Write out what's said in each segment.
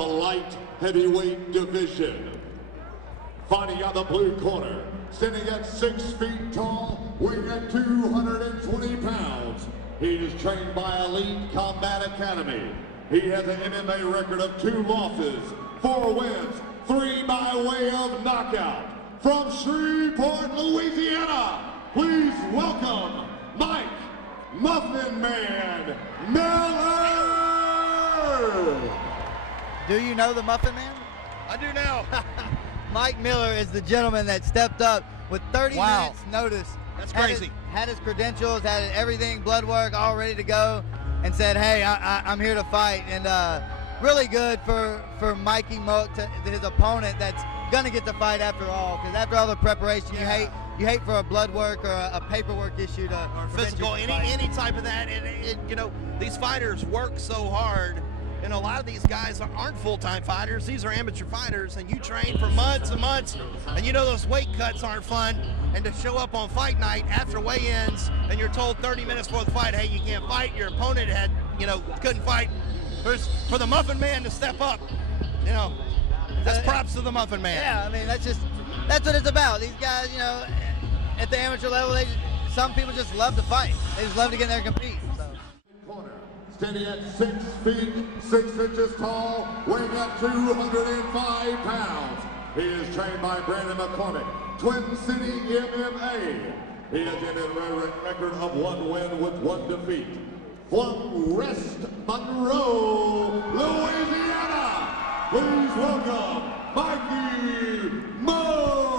the light heavyweight division. Fighting out the blue corner, standing at 6 feet tall, weighing at 220 pounds. He is trained by Elite Combat Academy. He has an MMA record of 2 losses, 4 wins, 3 by way of knockout. From Shreveport, Louisiana, please welcome Mike Muffin Man Miller! Do you know the Muffin Man? I do now. Mike Miller is the gentleman that stepped up with 30 minutes notice. That's crazy. Had his credentials, had everything, blood work, all ready to go, and said, hey, I'm here to fight. And really good for Mikey Moak, his opponent that's going to get the fight after all, because after all the preparation, you hate for a blood work or a paperwork issue to or physical, any type of that. And you know, these fighters work so hard. And a lot of these guys aren't full-time fighters. These are amateur fighters, and you train for months and months, and you know those weight cuts aren't fun. And to show up on fight night after weigh-ins, and you're told 30 minutes before the fight, hey, you can't fight. Your opponent had, couldn't fight. For the Muffin Man to step up, that's props to the Muffin Man. Yeah, I mean, that's what it's about. These guys, at the amateur level, some people just love to fight. They just love to get in there and compete. So. Standing at 6 feet, 6 inches tall, weighing at 205 pounds. He is trained by Brandon McCormick, Twin City MMA. He has a record of 1 win with 1 defeat. From West Monroe, Louisiana, please welcome Mikey Moak.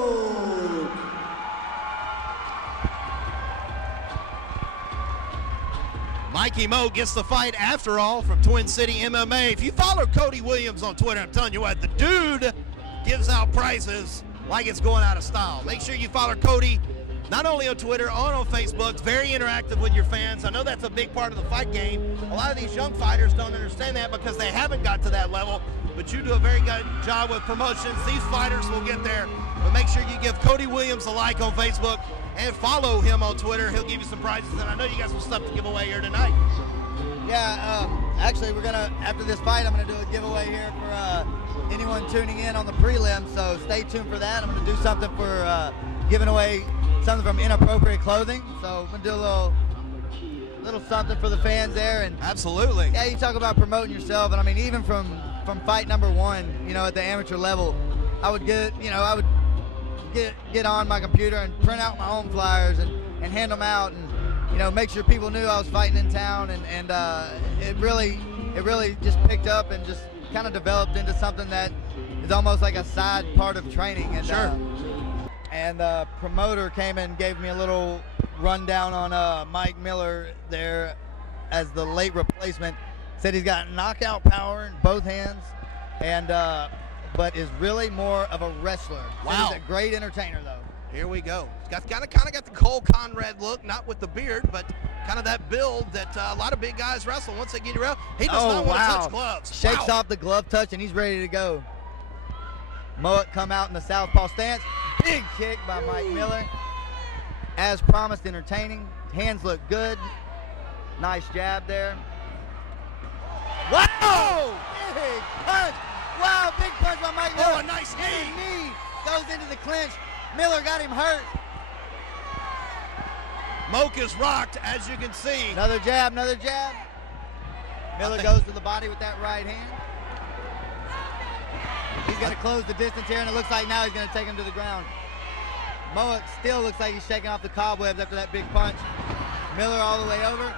Mikey Moak gets the fight after all from Twin City MMA. If you follow Cody Williams on Twitter, I'm telling you what, the dude gives out prizes like it's going out of style. Make sure you follow Cody, not only on Twitter, on Facebook. It's very interactive with your fans. I know that's a big part of the fight game. A lot of these young fighters don't understand that because they haven't got to that level, but you do a very good job with promotions. These fighters will get there, but make sure you give Cody Williams a like on Facebook and follow him on Twitter. He'll give you some prizes, and I know you got some stuff to give away here tonight. Yeah, actually, after this fight, I'm gonna do a giveaway here for anyone tuning in on the prelim, so stay tuned for that. I'm gonna do something for giving away something from Inappropriate Clothing, so I'm gonna do a little something for the fans there. And absolutely. Yeah, you talk about promoting yourself, and I mean, even from fight number 1, at the amateur level, I would get on my computer and print out my own flyers and hand them out, and make sure people knew I was fighting in town, and it really just picked up and just kind of developed into something that is almost like a side part of training. And sure. And promoter came in and gave me a little rundown on Mike Miller there as the late replacement. Said he's got knockout power in both hands, and but is really more of a wrestler. Wow. He's a great entertainer, though. Here we go. He's kind of got the Cole Conrad look, not with the beard, but kind of that build that a lot of big guys wrestle. Once they get around, he does not want to touch gloves. Shakes off the glove touch, and he's ready to go. Moak come out in the southpaw stance. Big kick by Mike Miller. As promised, entertaining. Hands look good. Nice jab there. Wow! Big punch. Wow, big punch by Mike Miller. Oh, a nice knee. Goes into the clinch. Miller got him hurt. Moak is rocked, as you can see. Another jab, another jab. Miller goes to the body with that right hand. He's going to close the distance here, and it looks like now he's going to take him to the ground. Moak still looks like he's shaking off the cobwebs after that big punch. Miller all the way over.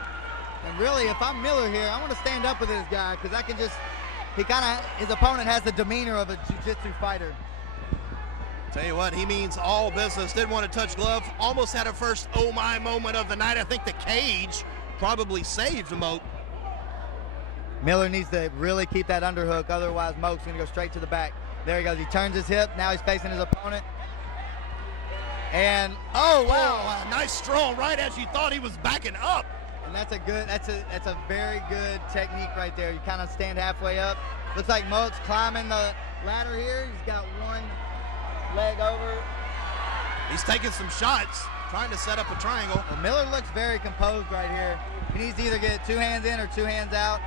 And really, if I'm Miller here, I want to stand up with this guy, because I can just, his opponent has the demeanor of a jiu-jitsu fighter. Tell you what, he means all business. Didn't want to touch glove. Almost had a first oh my moment of the night. I think the cage probably saved Moak. Miller needs to really keep that underhook, otherwise Moak's going to go straight to the back. There he goes. He turns his hip. Now he's facing his opponent. And oh wow, nice strong right as you thought he was backing up. And that's a very good technique right there. You kind of stand halfway up. Looks like Moak's climbing the ladder here. He's got one leg over. He's taking some shots, trying to set up a triangle. Well, Miller looks very composed right here. He needs to either get 2 hands in or 2 hands out.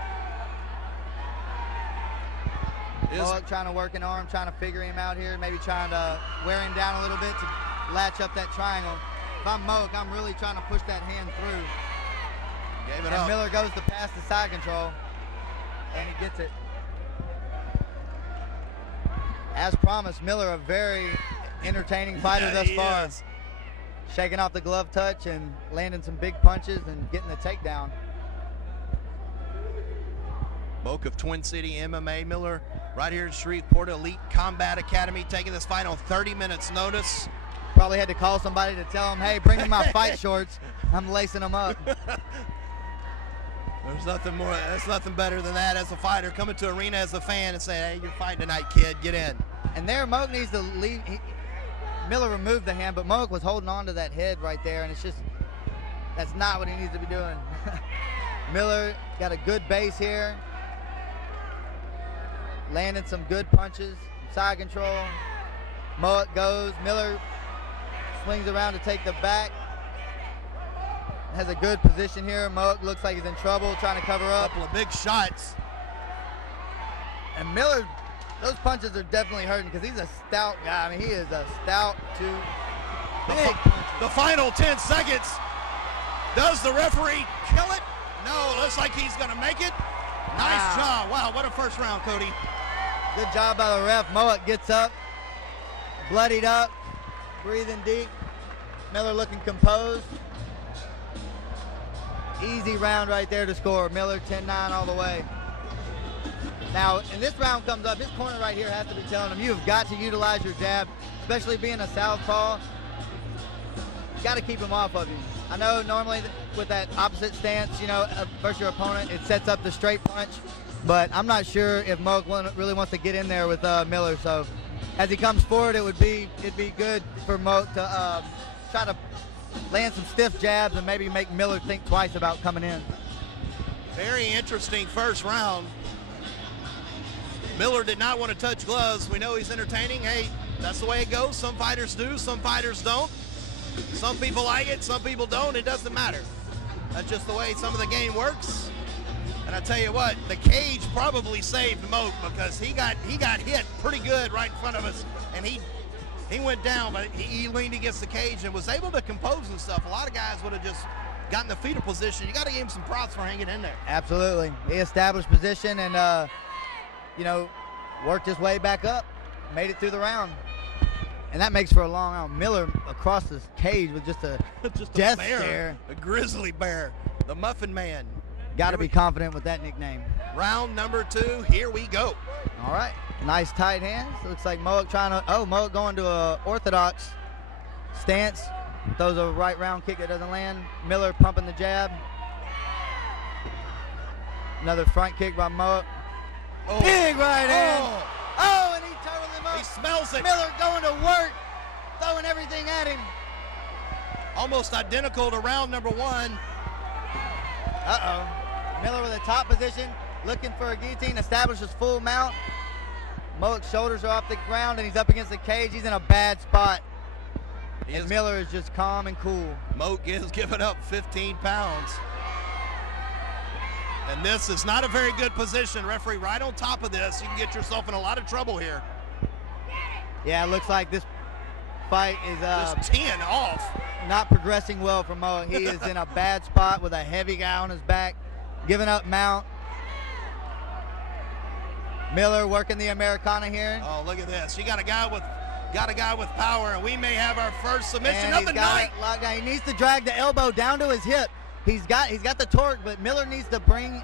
Mohawk trying to work an arm, trying to figure him out here, maybe trying to wear him down a little bit to latch up that triangle. If I'm Mohawk, I'm really trying to push that hand through. Gave it and up. Miller goes to pass the side control, and he gets it. As promised, Miller, a very entertaining fighter thus far. Shaking off the glove touch and landing some big punches and getting the takedown. Moak of Twin City MMA, Miller right here in Shreveport Elite Combat Academy, taking this fight on 30 minutes notice. Probably had to call somebody to tell him, hey, bring me my fight shorts. I'm lacing them up. There's nothing more, that's nothing better than that as a fighter, coming to arena as a fan and saying, hey, you're fighting tonight, kid, get in. And there, Moak needs to leave. Miller removed the hand, but Moak was holding on to that head right there, and it's just, that's not what he needs to be doing. Miller got a good base here. Landing some good punches, side control. Moak goes, Miller swings around to take the back. Has a good position here. Moak looks like he's in trouble, trying to cover up. Couple of big shots. And Miller, those punches are definitely hurting because he's a stout guy. I mean, he is a stout big punches. The final 10 seconds. Does the referee kill it? No, looks like he's gonna make it. Nice job. Wow, what a first round, Cody. Good job by the ref. Moak gets up, bloodied up, breathing deep. Miller looking composed. Easy round right there to score. Miller 10-9 all the way. Now, and this round comes up, this corner right here has to be telling him, you've got to utilize your jab, especially being a southpaw. You got to keep him off of you. I know normally with that opposite stance, you know, versus your opponent, it sets up the straight punch, but I'm not sure if Moak really wants to get in there with Miller. So as he comes forward, it'd be good for Moak to try to land some stiff jabs and maybe make Miller think twice about coming in. Very interesting first round. Miller did not want to touch gloves. We know he's entertaining. Hey, that's the way it goes. Some fighters do, some fighters don't. Some people like it, some people don't. It doesn't matter. That's just the way some of the game works. And I tell you what, the cage probably saved Moak because he got hit pretty good right in front of us, and he went down, but he leaned against the cage and was able to compose himself. A lot of guys would have just gotten the fetal position. You got to give him some props for hanging in there. Absolutely. He established position and, you know, worked his way back up, made it through the round. And that makes for a long round. Miller across this cage with just a death stare. A grizzly bear, the Muffin Man. Got to be confident with that nickname. Round number 2, here we go. All right, nice tight hands. Looks like Moak trying to, Moak going to a orthodox stance. Throws a right round kick that doesn't land. Miller pumping the jab. Another front kick by Moak. Oh. Big right hand. Oh, and he totally him up. He smells it. Miller going to work, throwing everything at him. Almost identical to round number 1. Miller with a top position, looking for a guillotine, establishes full mount. Moak's shoulders are off the ground, and he's up against the cage. He's in a bad spot. And Miller is just calm and cool. Moak is giving up 15 pounds. And this is not a very good position. Referee right on top of this. You can get yourself in a lot of trouble here. Yeah, it looks like this fight is just 10 off. Not progressing well for Moak. He is in a bad spot with a heavy guy on his back, giving up mount. Miller working the Americana here. Oh, look at this. You got a guy with power, and we may have our first submission and of the night. He needs to drag the elbow down to his hip. He's got the torque, but Miller needs to bring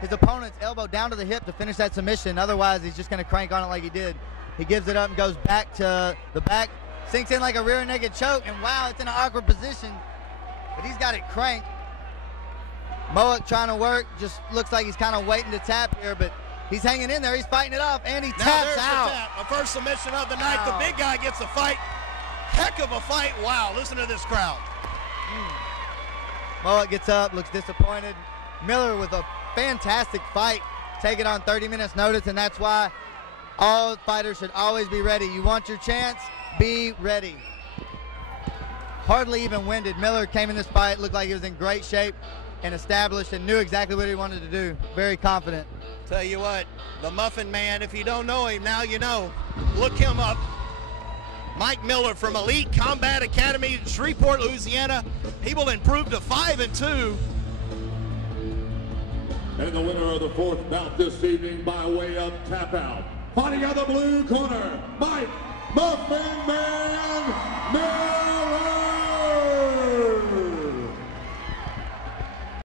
his opponent's elbow down to the hip to finish that submission. Otherwise, he's just going to crank on it like he did. He gives it up and goes back to the back, sinks in like a rear naked choke, and wow, it's in an awkward position, but he's got it cranked. Moak trying to work, just looks like he's kind of waiting to tap here, but he's hanging in there. He's fighting it off, and he taps out. The tap. A first submission of the night. The big guy gets a fight. Heck of a fight. Wow, listen to this crowd. Moak gets up, looks disappointed. Miller with a fantastic fight, taking on 30 minutes notice, and that's why all fighters should always be ready. You want your chance, be ready. Hardly even winded. Miller came in this fight, looked like he was in great shape and established and knew exactly what he wanted to do. Very confident. Tell you what, the Muffin Man, if you don't know him, now you know. Look him up. Mike Miller from Elite Combat Academy in Shreveport, Louisiana. He will improve to 5-2. And the winner of the fourth bout this evening by way of tap out, fighting out the blue corner, Mike Muffin Man Miller.